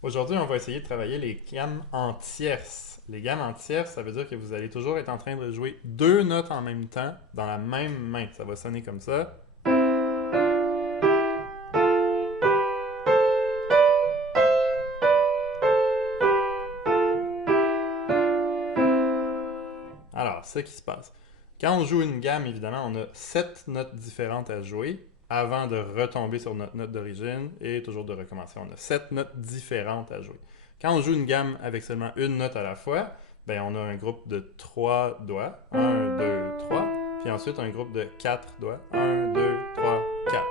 Aujourd'hui, on va essayer de travailler les gammes en tierces. Les gammes en tierces, ça veut dire que vous allez toujours être en train de jouer deux notes en même temps dans la même main. Ça va sonner comme ça. Alors, ce qui se passe. Quand on joue une gamme, évidemment, on a sept notes différentes à jouer avant de retomber sur notre note d'origine et toujours de recommencer. On a sept notes différentes à jouer. Quand on joue une gamme avec seulement une note à la fois, ben, on a un groupe de trois doigts. Un, deux, trois. Puis ensuite, un groupe de quatre doigts. Un, deux, trois, quatre.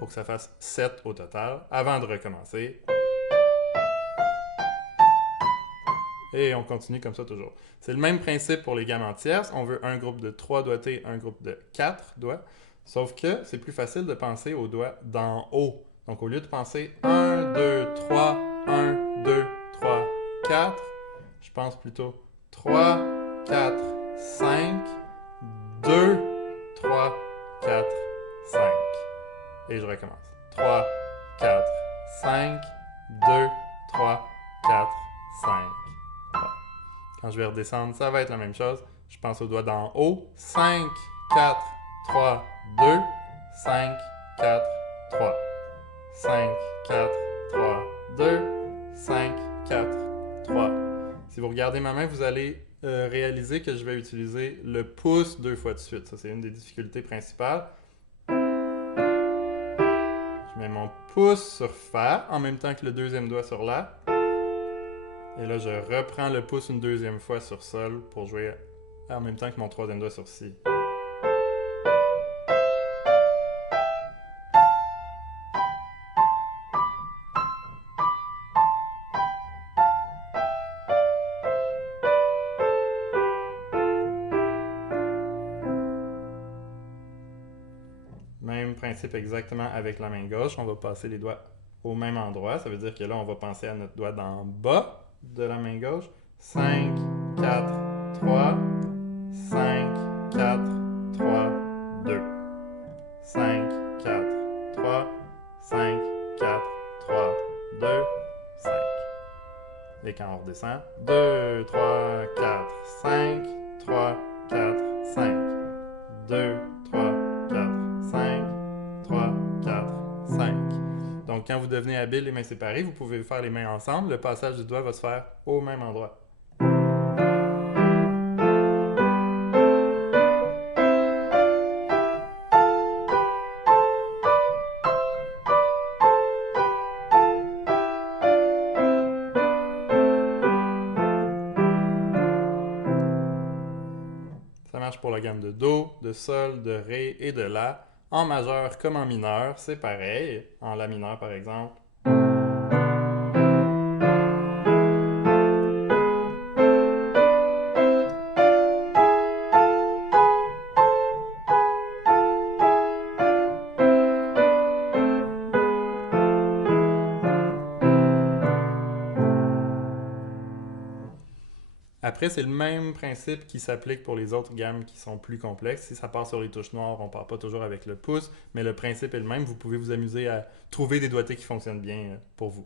Pour que ça fasse sept au total avant de recommencer. Et on continue comme ça toujours. C'est le même principe pour les gammes en tierces. On veut un groupe de 3 doigtés, un groupe de 4 doigts. Sauf que c'est plus facile de penser aux doigts d'en haut. Donc au lieu de penser 1, 2, 3, 1, 2, 3, 4, je pense plutôt 3, 4, 5, 2, 3, 4, 5. Et je recommence. 3, 4, 5, 2, 3, 4, 5. Quand je vais redescendre, ça va être la même chose. Je pense au doigt d'en haut. 5, 4, 3, 2, 5, 4, 3. 5, 4, 3, 2, 5, 4, 3. Si vous regardez ma main, vous allez réaliser que je vais utiliser le pouce deux fois de suite. Ça, c'est une des difficultés principales. Je mets mon pouce sur Fa en même temps que le deuxième doigt sur La. Et là, je reprends le pouce une deuxième fois sur Sol pour jouer en même temps que mon troisième doigt sur Si. Même principe exactement avec la main gauche. On va passer les doigts au même endroit. Ça veut dire que là, on va penser à notre doigt d'en bas de la main gauche. 5, 4, 3, 5, 4, 3, 2. 5, 4, 3, 5, 4, 3, 2, 5. Et quand on redescend, 2, 3, 4, 5, 3, 4, 5. 2, 3, 4, 5, 3, 4, 5. Donc, quand vous devenez habile les mains séparées, vous pouvez faire les mains ensemble. Le passage du doigt va se faire au même endroit. Ça marche pour la gamme de Do, de Sol, de Ré et de La. En majeur comme en mineur, c'est pareil. En La mineur, par exemple. Après, c'est le même principe qui s'applique pour les autres gammes qui sont plus complexes. Si ça part sur les touches noires, on part pas toujours avec le pouce, mais le principe est le même. Vous pouvez vous amuser à trouver des doigtés qui fonctionnent bien pour vous.